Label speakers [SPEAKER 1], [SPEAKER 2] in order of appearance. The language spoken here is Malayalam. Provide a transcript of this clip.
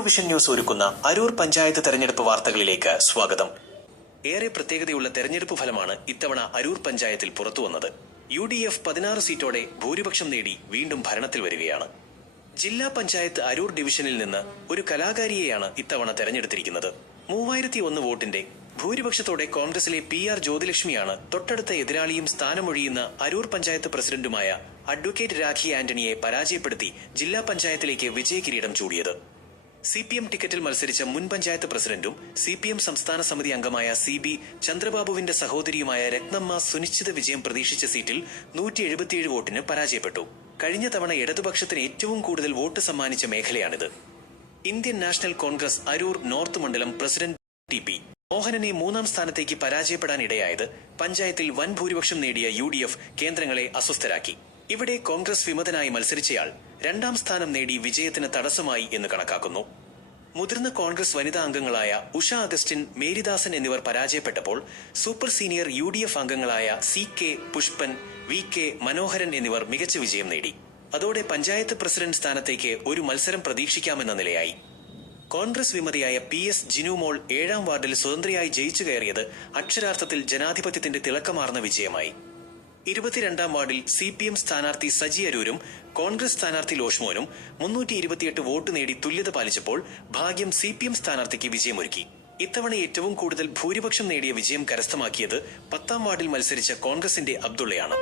[SPEAKER 1] വിഷൻ ന്യൂസ് ഒരുക്കുന്ന അരൂർ പഞ്ചായത്ത് തെരഞ്ഞെടുപ്പ് വാർത്തകളിലേക്ക് സ്വാഗതം. ഏറെ പ്രത്യേകതയുള്ള തെരഞ്ഞെടുപ്പ് ഫലമാണ് ഇത്തവണ അരൂർ പഞ്ചായത്തിൽ പുറത്തുവന്നത്. യു ഡി എഫ് പതിനാറ് സീറ്റോടെ ഭൂരിപക്ഷം നേടി വീണ്ടും ഭരണത്തിൽ വരികയാണ്. ജില്ലാ പഞ്ചായത്ത് അരൂർ ഡിവിഷനിൽ നിന്ന് ഒരു കലാകാരിയെയാണ് ഇത്തവണ തെരഞ്ഞെടുത്തിരിക്കുന്നത്. മൂവായിരത്തി ഒന്ന് വോട്ടിന്റെ ഭൂരിപക്ഷത്തോടെ കോൺഗ്രസിലെ പി ആർ ജ്യോതിലക്ഷ്മിയാണ് തൊട്ടടുത്ത എതിരാളിയും സ്ഥാനമൊഴിയുന്ന അരൂർ പഞ്ചായത്ത് പ്രസിഡന്റുമായ അഡ്വക്കേറ്റ് രാഖി ആന്റണിയെ പരാജയപ്പെടുത്തി ജില്ലാ പഞ്ചായത്തിലേക്ക് വിജയകിരീടം ചൂടിയത്. സി പി എം ടിക്കറ്റിൽ മത്സരിച്ച മുൻ പഞ്ചായത്ത് പ്രസിഡന്റും സി പി എം സംസ്ഥാന സമിതി അംഗമായ സി ബി ചന്ദ്രബാബുവിന്റെ സഹോദരിയുമായ രത്നമ്മ സുനിശ്ചിത വിജയം പ്രതീക്ഷിച്ച സീറ്റിൽ നൂറ്റി എഴുപത്തിയേഴ് വോട്ടിന് പരാജയപ്പെട്ടു. കഴിഞ്ഞ തവണ ഇടതുപക്ഷത്തിന് ഏറ്റവും കൂടുതൽ വോട്ട് സമ്മാനിച്ച മേഖലയാണിത്. Indian national congress Aroor north മണ്ഡലം പ്രസിഡന്റ് ടി പി. മോഹനനെ മൂന്നാം സ്ഥാനത്തേക്ക് പരാജയപ്പെടാനിടയായത് പഞ്ചായത്തിൽ വൻ ഭൂരിപക്ഷം നേടിയ യു കേന്ദ്രങ്ങളെ അസ്വസ്ഥരാക്കി. ഇവിടെ കോൺഗ്രസ് വിമതനായി മത്സരിച്ചയാൾ രണ്ടാം സ്ഥാനം നേടി വിജയത്തിന് തടസ്സമായി എന്ന് കണക്കാക്കുന്നു. മുതിർന്ന കോൺഗ്രസ് വനിതാ അംഗങ്ങളായ ഉഷ അഗസ്റ്റിൻ മേരിദാസൻ എന്നിവർ പരാജയപ്പെട്ടപ്പോൾ super senior U D F അംഗങ്ങളായ C K Pushpan V K Manoharan എന്നിവർ മികച്ച വിജയം നേടി. അതോടെ പഞ്ചായത്ത് പ്രസിഡന്റ് സ്ഥാനത്തേക്ക് ഒരു മത്സരം പ്രതീക്ഷിക്കാമെന്ന നിലയായി. കോൺഗ്രസ് വിമതിയായ പി എസ് ജിനുമോൾ ഏഴാം വാർഡിൽ സ്വതന്ത്രയായി ജയിച്ചു കയറിയത് അക്ഷരാർത്ഥത്തിൽ ജനാധിപത്യത്തിന്റെ തിളക്കമാർന്ന വിജയമായി. ഇരുപത്തിരണ്ടാം വാർഡിൽ സി പി എം സ്ഥാനാർത്ഥി സജി അരൂരും കോൺഗ്രസ് സ്ഥാനാർത്ഥി ലോഷ്മോനും മുന്നൂറ്റി ഇരുപത്തിയെട്ട് വോട്ട് നേടി തുല്യത പാലിച്ചപ്പോൾ ഭാഗ്യം സി പി എം സ്ഥാനാർത്ഥിക്ക് വിജയമൊരുക്കി. ഇത്തവണ ഏറ്റവും കൂടുതൽ ഭൂരിപക്ഷം നേടിയ വിജയം കരസ്ഥമാക്കിയത് പത്താം വാർഡിൽ മത്സരിച്ച കോൺഗ്രസിന്റെ അബ്ദുള്ളയാണ്.